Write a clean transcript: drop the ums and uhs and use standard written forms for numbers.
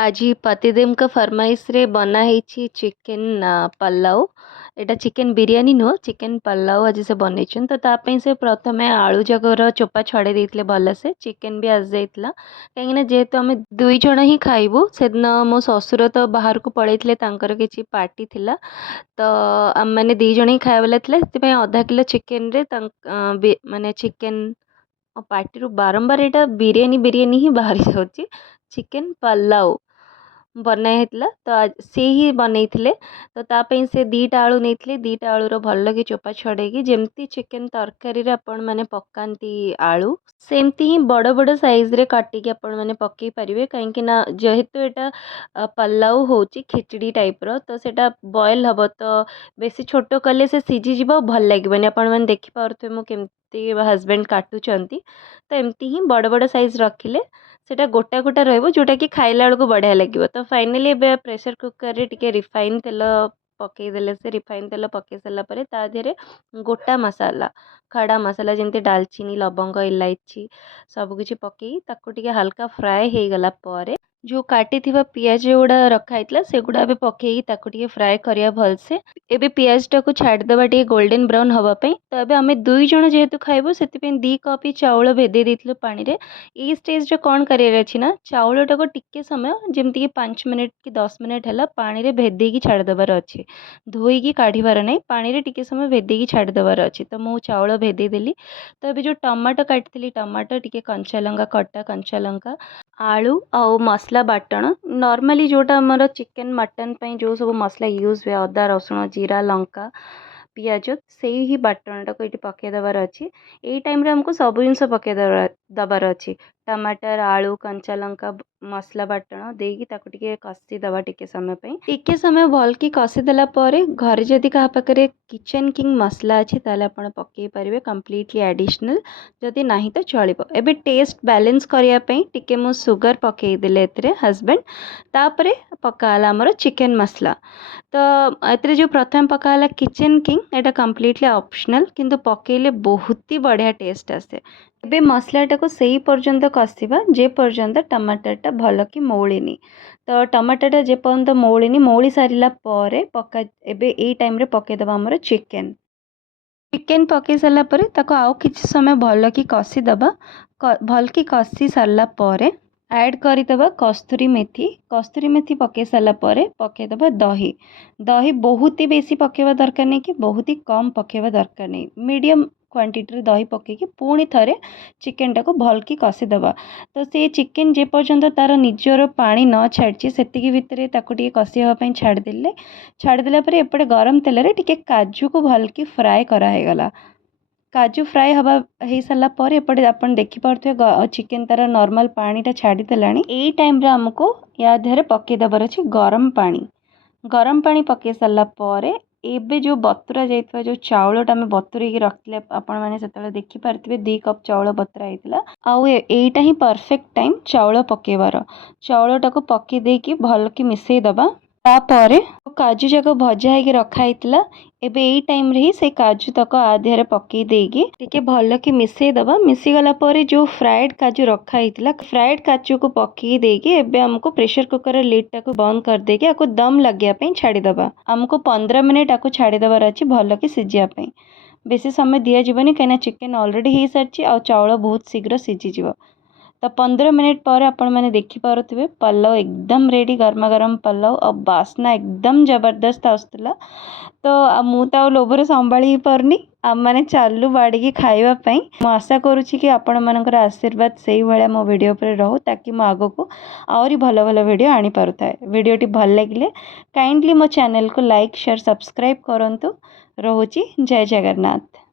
आज पतिदेव फरमाइश रे बना है चिकेन पलाउ। एटा चिकेन बिरियानी नुह चिकेन पलाउ आज से बनई तो तापाई से प्रथम आलू जगर चोपा छड़े देते भल से चिकेन भी आसी जाइला कहीं जेहेतु आम दुई जन ही खाइबू से दिन मो ससुर तो बाहर को पड़े कि पार्टी थिला तो आम मैंने दी जन ही खाया थे अधा किलो चिकेन रे माने चिकेन पार्टी बारंबार यहाँ बिरियानी बिरियानी ही बाहरी जाऊँगी चिकेन पलाउ बनाई होता तो से ही बनई तो तापाई से दीटा आलू नहीं दीटा आलूर भल कि चोपा छड़ेगी जमती चिकेन तरकारी आपण मैंने पकाती आलू सेमती ही बड़ बड़ साइज रे काटिकी आपण मैंने पकई पारे कहीं जेहेतु यहाँ पलाउ हो खिचड़ी टाइप रो तो सेटा बॉयल हम तो बेसी छोट कले से सीझीज भल लगे आपण मैंने देखिपे मुझे हजबैंड काटुंट तो एमती ही बड़ बड़ साइज रखिले सेटा गोटा गोटा रोटा कि खाइला बेलू बढ़िया लगे तो फाइनाली ए प्रेसर कुकर रे टिके रिफाइन तेल पकईदे से रिफाइन तेल पकई सारापर ता देहरे गोटा मसाला खड़ा मसाला जमी डालचीनी लवंग इलायची सबकि पकई ताको हल्का फ्राए हो गला जो काटी पियाज गुड़ा रखाई से गुड़ा पकई फ्राए करिया भलसे एबे पियाज टाको छाड़देबा टे गोल्डन ब्राउन हवापाई तो एबे आमे दुई जण जेहेतु खाइबो सेतिपे 2 कप चाउल भेदे देथिलु पानी रे ए स्टेज रे कोन करियर अछि ना चाउल टाको टिके समय जेमति कि 5 मिनिट कि 10 मिनिट हला पानी रे भेदे की छाड़देबार अछि धोई की काढिबार नै पानी रे टिके समय भेदे की छाड़देबार अछि तो मु चाउल भेदे देली तो एबे जो टमाटो काटिथिली टमाटो टिके कंचा लंका कटा कंचा लंका आलू आउ मसला बाटण नॉर्मली जोटा हमर चिकेन मटन पई जो सब मसला यूज हुए अदा रसुण जीरा लंका पियाज से ही बाटणटा को ये पकई देवार अच्छी यही टाइम हमको सब जिन पकई दबार अच्छी टमाटर आलू कंचा लंका मसला बाटण देकी कषिदेवा टिके समय भल कि कषिदेला घरे जदि क्या पाखे किचन किंग मसला अच्छी ताले आप पकई पारे कम्प्लीटली एडिशनल जदि नहीं तो चलो एबे टेस्ट बैलेंस करने टिके मु सुगर पकईदे हजबैंड तापर पकाला आमर चिकेन मसला तो ए जो प्रथम पकाला किचन किंग एटा कम्प्लीटली ऑप्शनल किंतु पकेले बहुत ही बढ़िया टेस्ट आसे एबे मसलाटा को सही पर्यंत कषिबा जे पर्यंत टमाटरटा भल कि मौलिनी तो टमाटरटा जे पर्यंत मौलिनी मौली सारिला परे पका एबे ए टाइम रे पकेदेबा हमर चिकेन चिकेन पकई सारा पर आउ किसी समय भल कि कषिदेबा भल कि कषि सारा पर ऐड करदेबा कस्तूरी मेथी पकई सारा पर पकईदेबा दही दही बहुत ही बेसी पकेवा दरकार नहीं कि बहुत ही कम पकेवा दरकार नहीं मीडियम क्वांटिटी दही पकईकि पुणी थे चिकेन टाको भल कि कषिदेबा तो से चिकेन जे पर्यंत तार निजर पानी न छाड़ी से भितर कषि हाँपाई छाड़देला एपटे गरम तेल रे टिके काजू को भल कि फ्राए करागला काजू फ्राए हवा हो सारा पर एपटे आप देखिपे चिकेन तार नॉर्मल पानीटा छाड़देला यही टाइम आमको या देहरे पकईदेवार अच्छे गरम पानी पकई सारा पर एबे जो बतुरा जाइए जो चाउलटा आम बतुरे रखते आपण मैंने से देखिपारे 2 कप चाउल बतुरा होता आउ एटा ही परफेक्ट टाइम चाउल पकईबार चाउलटा को पकई देकी भल कि मिसईदेबा तापर काजू जाक भजा हो रखाई एबे एई टाइम रे ही से काजू तक आधे पकई देगी टिके भल कि मिसईदेबा मिसीगला जो फ्राएड काजू रखाई फ्राएड काजू को पकई देगी एबे हमको प्रेशर कुकर लिड टाको बंद कर देगी आपको दम लगे छाड़ीदेबा हमको 15 मिनिट आपको छाड़ीदेवार अच्छी भल कि सिझापी बेसी समय दिजानी कहीं चिकेन ऑलरेडी हो सारी आ चाउल बहुत शीघ्र सीझीज तो 15 मिनिट पर आपण मैंने देखिपे पलाव एकदम रेडी गर्मा गर्म पलाव और बास्ना एकदम जबरदस्त आसला तो मु तो लोभरे संभाली पारनी आम मैंने चालू बाड़ी खावाई मु आशा करुँची कि आपण मानकर आशीर्वाद से भाया मो वीडियो पर रहू ताकि मो आग को आहरी भल भल वीडियो आनी पारुथाए वीडियोटी भल लगे काइंडली मो चैनल को लाइक शेयर सब्सक्राइब करंतु रोची जय जगन्नाथ।